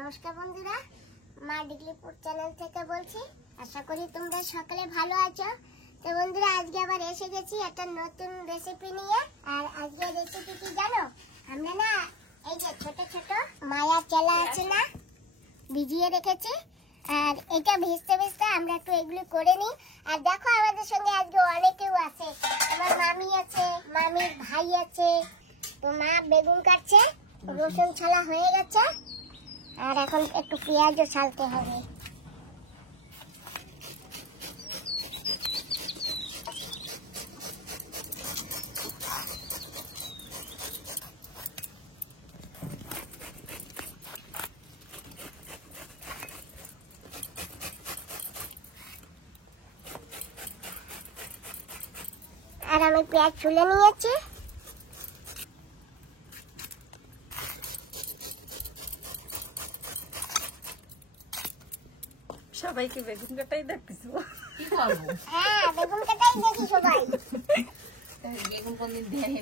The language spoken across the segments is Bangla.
নমস্কার বন্ধুরা, মা ডিগলিপুর চ্যানেল থেকে বলছি। আশা করি তোমরা সকলে ভালো আছো। তো বন্ধুরা, আজকে আবার এসে গেছি একটা নতুন রেসিপি নিয়ে। আর আজকে রেসিপি কি জানো? আমরা না এই যে ছোট ছোট মায়া চালা আছে না, ভিজিয়ে রেখেছি। আর এটা ভিজতে ভিজতে আমরা একটু এগুলো করে নিই। আর দেখো, আমাদের সঙ্গে আজকে অনেকেও আছে। আমার মামি আছে, মামির ভাই আছে। তো মা বেগুন কাটছে, রসুন ছালা হয়ে গেছে। আর এখন একটু পেঁয়াজও ছালতে হবে। আর আমি পেঁয়াজ ছুলে নিয়েছি। সবাইকে বেগুন কাটাই দেখতেছো? কি করবো? হ্যাঁ, বেগুন কাটাই দেখি সবাই। বেগুন কোনদিন দেয়নি।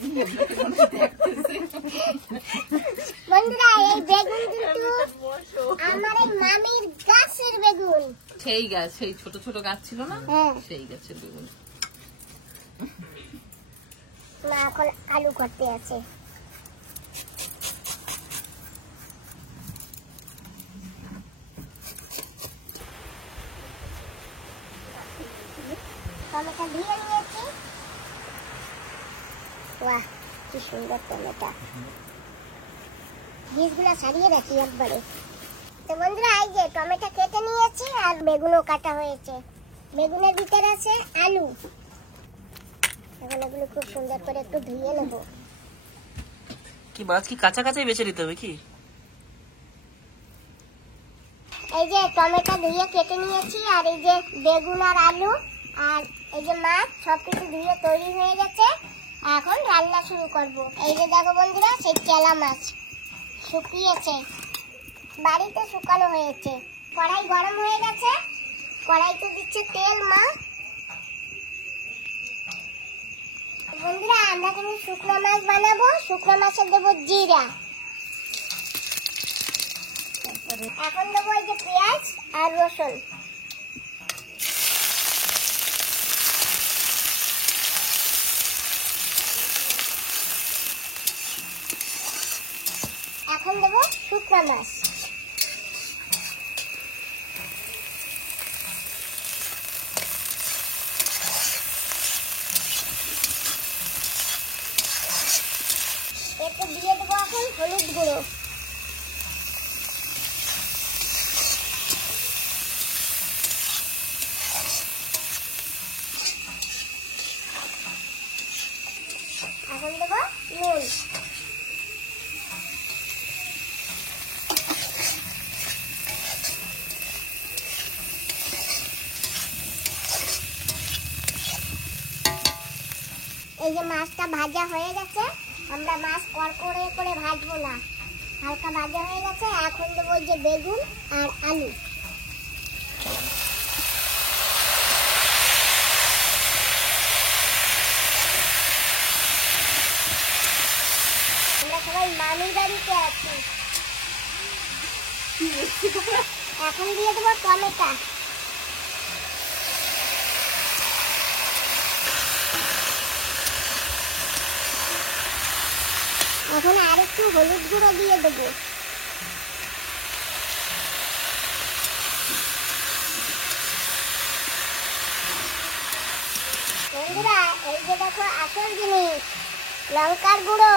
বন্ধুরা, এই বেগুন কিন্তু আমার এই মামির গাছের বেগুন। সেই গাছ, সেই ছোট ছোট গাছ ছিল না, হ্যাঁ, সেই গাছের বেগুন। মা এখন আলু করতে আছে। টমেটো ধুয়ে নিয়েছি। বাহ, কি সুন্দর টমেটো। বীজগুলো ছাড়িয়ে রাখি একবারে। তো বন্ধুরা, এই যে টমেটো কেটে নিয়েছি আর বেগুনও কাটা হয়েছে। বেগুনের ভিতরে আছে আলু। এখন এগুলো খুব সুন্দর করে একটু ধুয়ে নেব। কি মাছ কি কাঁচা কাঁচাই বেছে নিতে হবে কি? এই যে টমেটো ধুয়ে কেটে নিয়েছি, আর এই যে বেগুন আর আলু আর এই যে মাছ সবকিছু ধুয়ে তৈরি হয়ে গেছে। এখন রান্না শুরু করব। এই যে দেখো বন্ধুরা, সেই চেলা মাছ শুকিয়েছে, বাড়িতে শুকানো হয়েছে। কড়াই গরম হয়ে গেছে, কড়াইতে দিচ্ছে তেল। মা বন্ধুরা, আমরা কিন্তু শুকনো মাছ বানাবো। শুকনো মাছে দেবো জিরা। এখন দেবো এই যে পেঁয়াজ আর রসুন। এখন দেবো শুকনো মাছ। এতে দিয়ে দেবো এখন হলুদ গুঁড়ো। এখন দেবো নুন। এই যে মাছটা ভাজা হয়ে গেছে। আমরা মাছ কড়কড়ে করে ভাজবো না, হালকা ভাজা হয়ে গেছে। এখন দেবো যে বেগুন আর আলু। আমরা সবাই মামির বাড়িতে আছি। এখন দিয়ে দেবো টমেটো। এখন আর একটু হলুদ গুঁড়ো দিয়ে দেবো। বন্ধুরা, এই যে দেখো আসল জিনিস, লঙ্কার গুঁড়ো।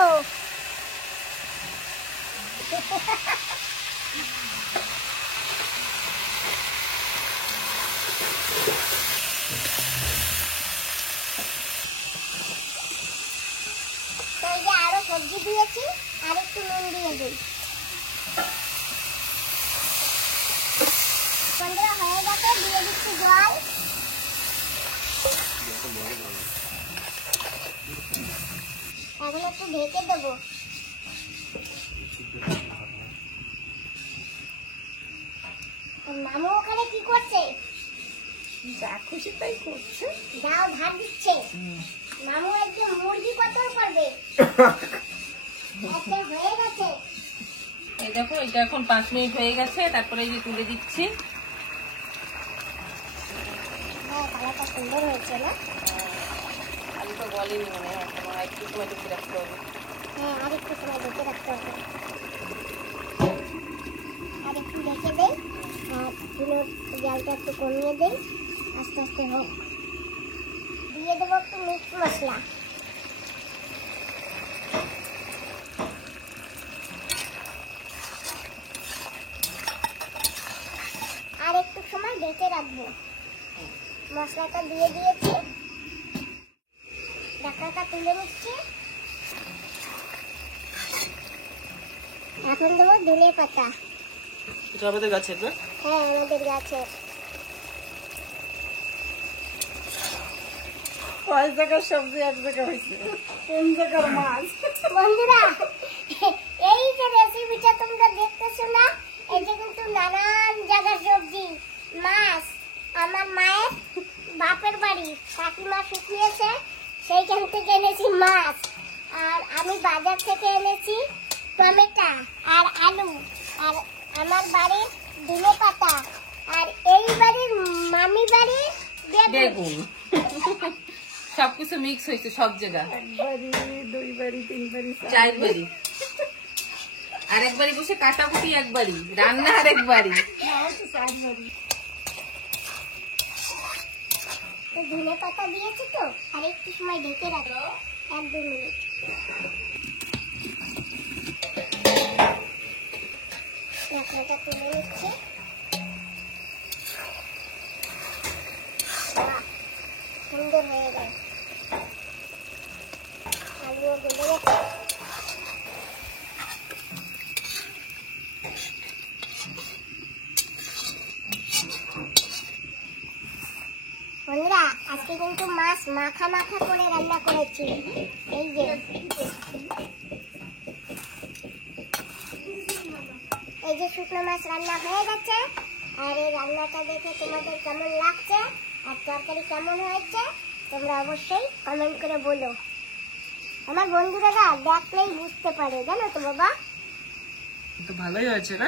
তো এই যে আরো সবজি দিয়েছি, আর একটু নুন দিয়ে দিই। বন্ধুরা, হয়ে গেছে, দিয়ে দিচ্ছি জল। এখন একটু ঢেকে দেবো। মামু ওখানে কি করছে? যা খুশি তাই করছে। দাও, ভাত দিচ্ছে। মামু একটু মুরগি কত করবে? একটা হয়ে গেছে। এই এই দেখো এটা এখন 5 মিনিট হয়ে গেছে, তারপরে এই যে তুলে দিচ্ছি। হ্যাঁ, কালারটা সুন্দর হয়েছে না? আলু তো বলেনি মনে হয়, তোমার একটু সময় ঢেকে রাখতে হবে। হ্যাঁ, আর একটু সময় ঢেকে রাখতে হবে। আর একটু রেখে দেই, আর চুলোর জালটা একটু কমিয়ে দেই, আস্তে আস্তে হোক। দিয়ে দেবো একটু মিট মশলা। আর একটু সময় ঢেকে রাখবো। মশলাটা দিয়ে দিয়েছি, ঢাকনাটা তুলে নিচ্ছি। এখন দেবো ধনে পাতা। এটা আমাদের গাছের না? হ্যাঁ, আমাদের গাছের। কয় জায়গার সবজি এক জায়গা হয়েছে, কোন জায়গার মাছ? বন্ধুরা, এই যে রেসিপিটা তোমরা দেখতেছো না, এটা কিন্তু নানান জায়গার সবজি, মাছ। আমার মায়ের বাপের বাড়ি কাকিমা শুকিয়েছে, সেইখান থেকে এনেছি মাছ। আর আমি বাজার থেকে এনেছি টমেটো আর আলু, আর আমার বাড়ির ধনে পাতা, আর এই বাড়ির মামি বাড়ির বেগুন। বেগুন সবকিছু মিক্স হয়েছে সব জায়গা। একবারই, দুইবারই, তিনবারই, 4 বাড়ি, আর একবারই বসে কাটাকুটি, একবারই রান্না, আর একবারই। চারবারই। তো ধনে পাতা দিয়েছি তো, আর একটু সময় ঢেকে রাখো, 1-2 মিনিট। ঢাকনাটা তুলে নিচ্ছি। বাহ, সুন্দর হয়ে গেল। আলুও গলে গেছে। বন্ধুরা, আজকে কিন্তু মাছ মাখা মাখা করে রান্না করেছি। এই যে শুকনো মাছ রান্না হয়ে গেছে। আর এই রান্নাটা দেখে তোমাদের কেমন লাগছে আর তরকারি কেমন হয়েছে তোমরা অবশ্যই কমেন্ট করে বলো। আমার বন্ধুরা দেখলেই বুঝতে পারে, জানো তো বাবা। তো ভালোই হয়েছে না?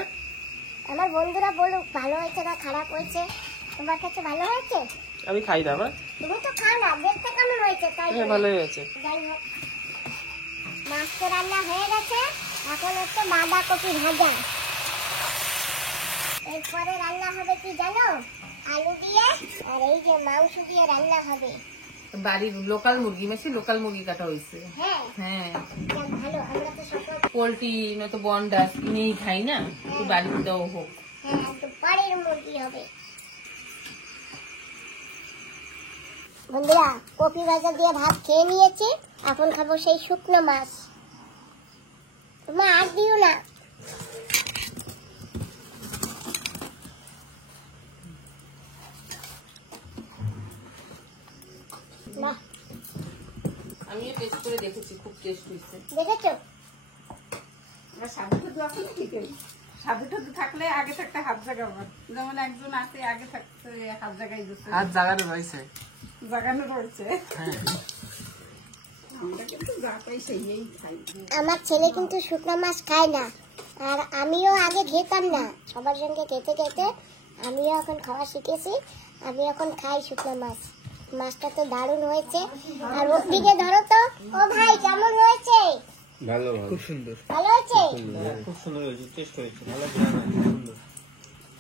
আমার বন্ধুরা বলুক ভালো হয়েছে না খারাপ হয়েছে। তোমার কাছে ভালো হয়েছে? আমি খাই না, তুমি তো খাও না, দেখতে কেমন হয়েছে তাই বলে। ভালোই হয়েছে। যাই হোক, মাছ তো রান্না হয়ে গেছে, এখন হচ্ছে বাঁধাকপি ভাজা। এরপরে রান্না হবে কি জানো, আলু দিয়ে আর এই যে মাংস দিয়ে রান্না হবে। বাড়ির লোকাল মুরগি, মেশি লোকাল মুরগি কাটা হয়েছে। হ্যাঁ, হ্যাঁ, যাক ভালো, আমরা তো সকল পোলট্রি নয়তো বন্ডাস কিনেই খাই না, একটু বাড়িতে দেওয়া হোক। হ্যাঁ একটু বাড়ির মুরগি হবে। বন্ধুরা, কপি ভাজা দিয়ে ভাত খেয়ে নিয়েছি, এখন খাবো সেই শুকনো মাছ। তোমার আর দিও না। বাহ, আমিও টেস্ট করে দেখেছি, খুব টেস্ট হয়েছে। দেখেছো? সাধু টাধু আছে নাকি কেউ? সাধু টাধু থাকলে আগে থাকতে হাত জাগাবো, যেমন একজন আছে আগে থাকতে হাত জাগাই দিচ্ছে, হাত জাগানো রয়েছে। জাগানো রয়েছে। আমরা কিন্তু যা পাই সেই খাই। আমার ছেলে কিন্তু শুকনো মাছ খায় না, আর আমিও আগে খেতাম না। সবার সঙ্গে খেতে খেতে আমিও এখন খাওয়া শিখেছি, আমি এখন খাই শুকনো মাছ। মাছটা তো দারুণ হয়েছে। আর ওদিকে ধরো তো, ও ভাই কেমন হয়েছে? ভালো ভালো খুব সুন্দর, ভালো হয়েছে। খুব সুন্দর হয়েছে, টেস্ট হয়েছে, ভালো সুন্দর।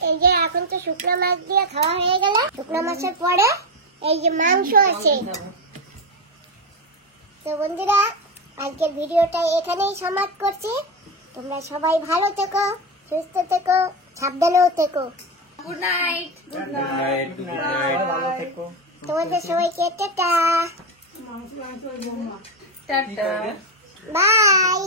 এই যে এখন তো শুকনো মাছ দিয়ে খাওয়া হয়ে গেল, শুকনো মাছের পরে এই যে মাংস আছে। তো বন্ধুরা, আজকের ভিডিওটা এখানেই সমাপ্ত করছি। তোমরা সবাই ভালো থেকো, সুস্থ থেকো, সাবধানেও থেকো। Good night. Good night, good night, ভালো থেকো। তোমাদের সবাইকে টাটা, টাটা। বাই।